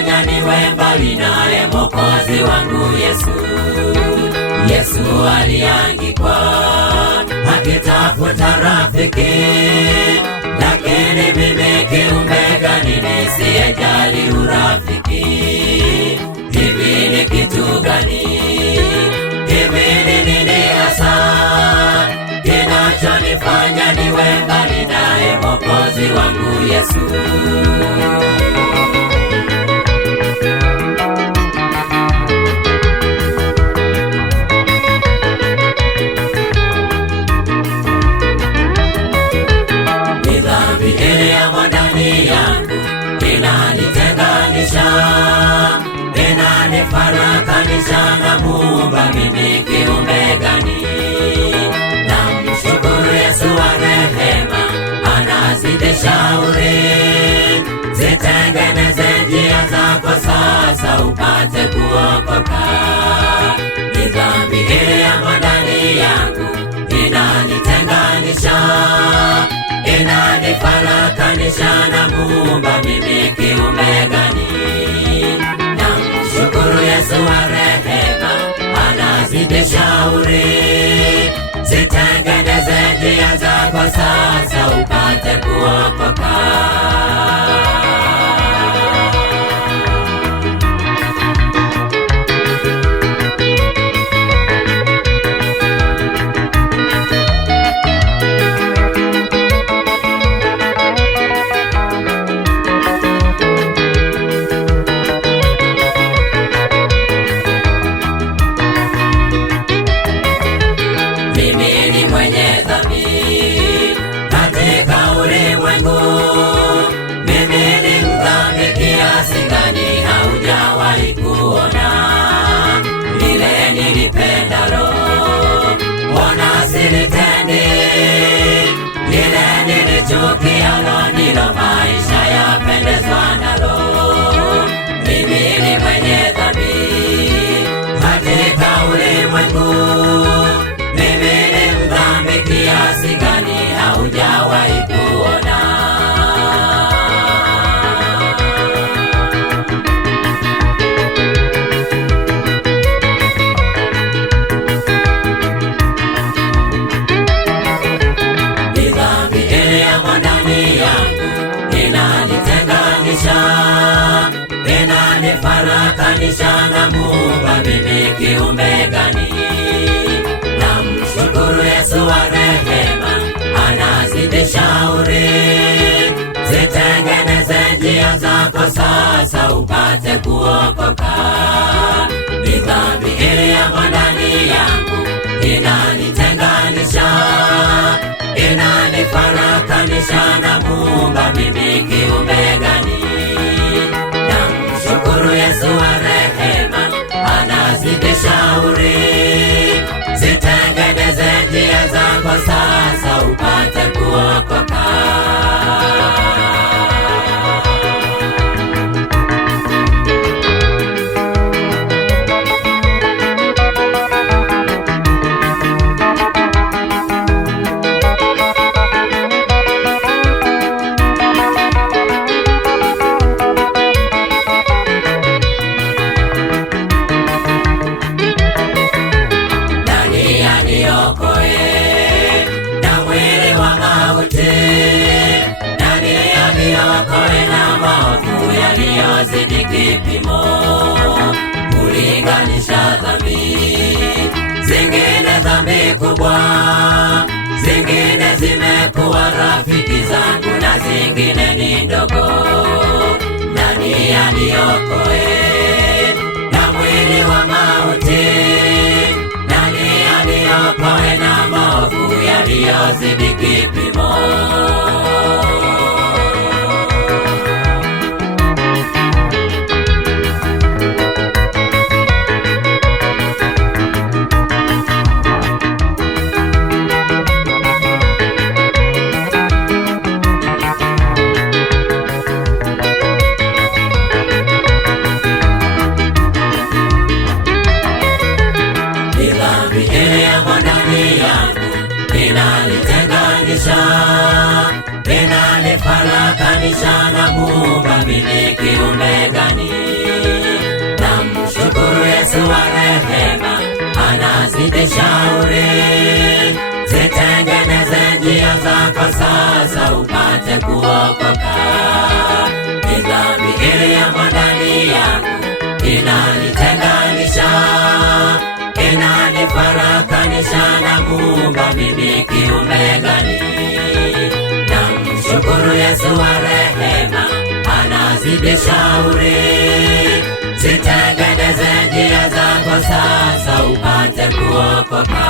inanifanya niwe mbali naye Mwokozi wangu Yesu. Yesu aliangikwa akitafuta rafiki, lakini mimi kiumbe gani nisiyejali urafiki? Hivi ni kitu gani? Hivi ni nini hasa kinachonifanya niwe mbali naye Mwokozi wangu Yesu? Ni dhambi iliyomo ndani yangu inanitenganisha, inanifarakanisha na Muumba. Mimi kiumbe gani? Namshukuru Yesu wa rehema, anazidi shauri, zitengeneze njia zako sasa upate kuokoka. Ni dhambi iliyomo ndani yangu inanitenganisha, inanifarakanisha na Muumba. Mimi kiumbe gani? Namshukuru Yesu wa rehema, anazidi shauri, zitengeneze njia zako sasa upate kuokoka. Mimi ni mwenye dhambi katika ulimwengu, mimi ni mdhambi kiasi gani haujawahi kuona? Lile nilipendalo Bwana silitendi, lile nilichukialo ndilo maisha yapendezwa nalo. Mimi ni mwenye dhambi katika ulimwengu, mimi ni mdhambi kiasi gani haujawahi kuona? Ni dhambi iliyomo ndani yangu inanitenganisha, inanifarakanisha na Muumba. Mimi kiumbe gani? Namshukuru Yesu wa rehema, anazidi shauri, zitengeneze njia zako sasa upate kuokoka. Ni dhambi iliyomo ndani yangu inanitenganisha, inanifarakanisha na Muumba. Mimi kiumbe gani? Namshukuru Yesu wa rehema, anazidi shauri, zitengeneze njia zako sasa upate kuokoka. Nani aniokoe na mwili wa mauti? Nani aniokoe na maovu yaliyozidi kipimo? Kulinganisha dhambi, zingine dhambi kubwa, zingine zimekuwa rafiki zangu na zingine ni ndogo. Nani aniokoe na mwili wa mauti? Nani aniokoe na maovu yaliyozidi kipimo? inanitenganisha, inanifarakanisha na Muumba, mimi kiumbe gani? Namshukuru Yesu wa rehema, anazidi shauri. Zitengeneze njia zako sasa upate kuokoka. Ni dhambi iliyomo ndani yangu inanitenganisha, inanifarakanisha na Muumba, mimi kiumbe gani? Namshukuru Yesu wa rehema, anazidi shauri. Zitengeneze njia zako sasa upate kuokoka.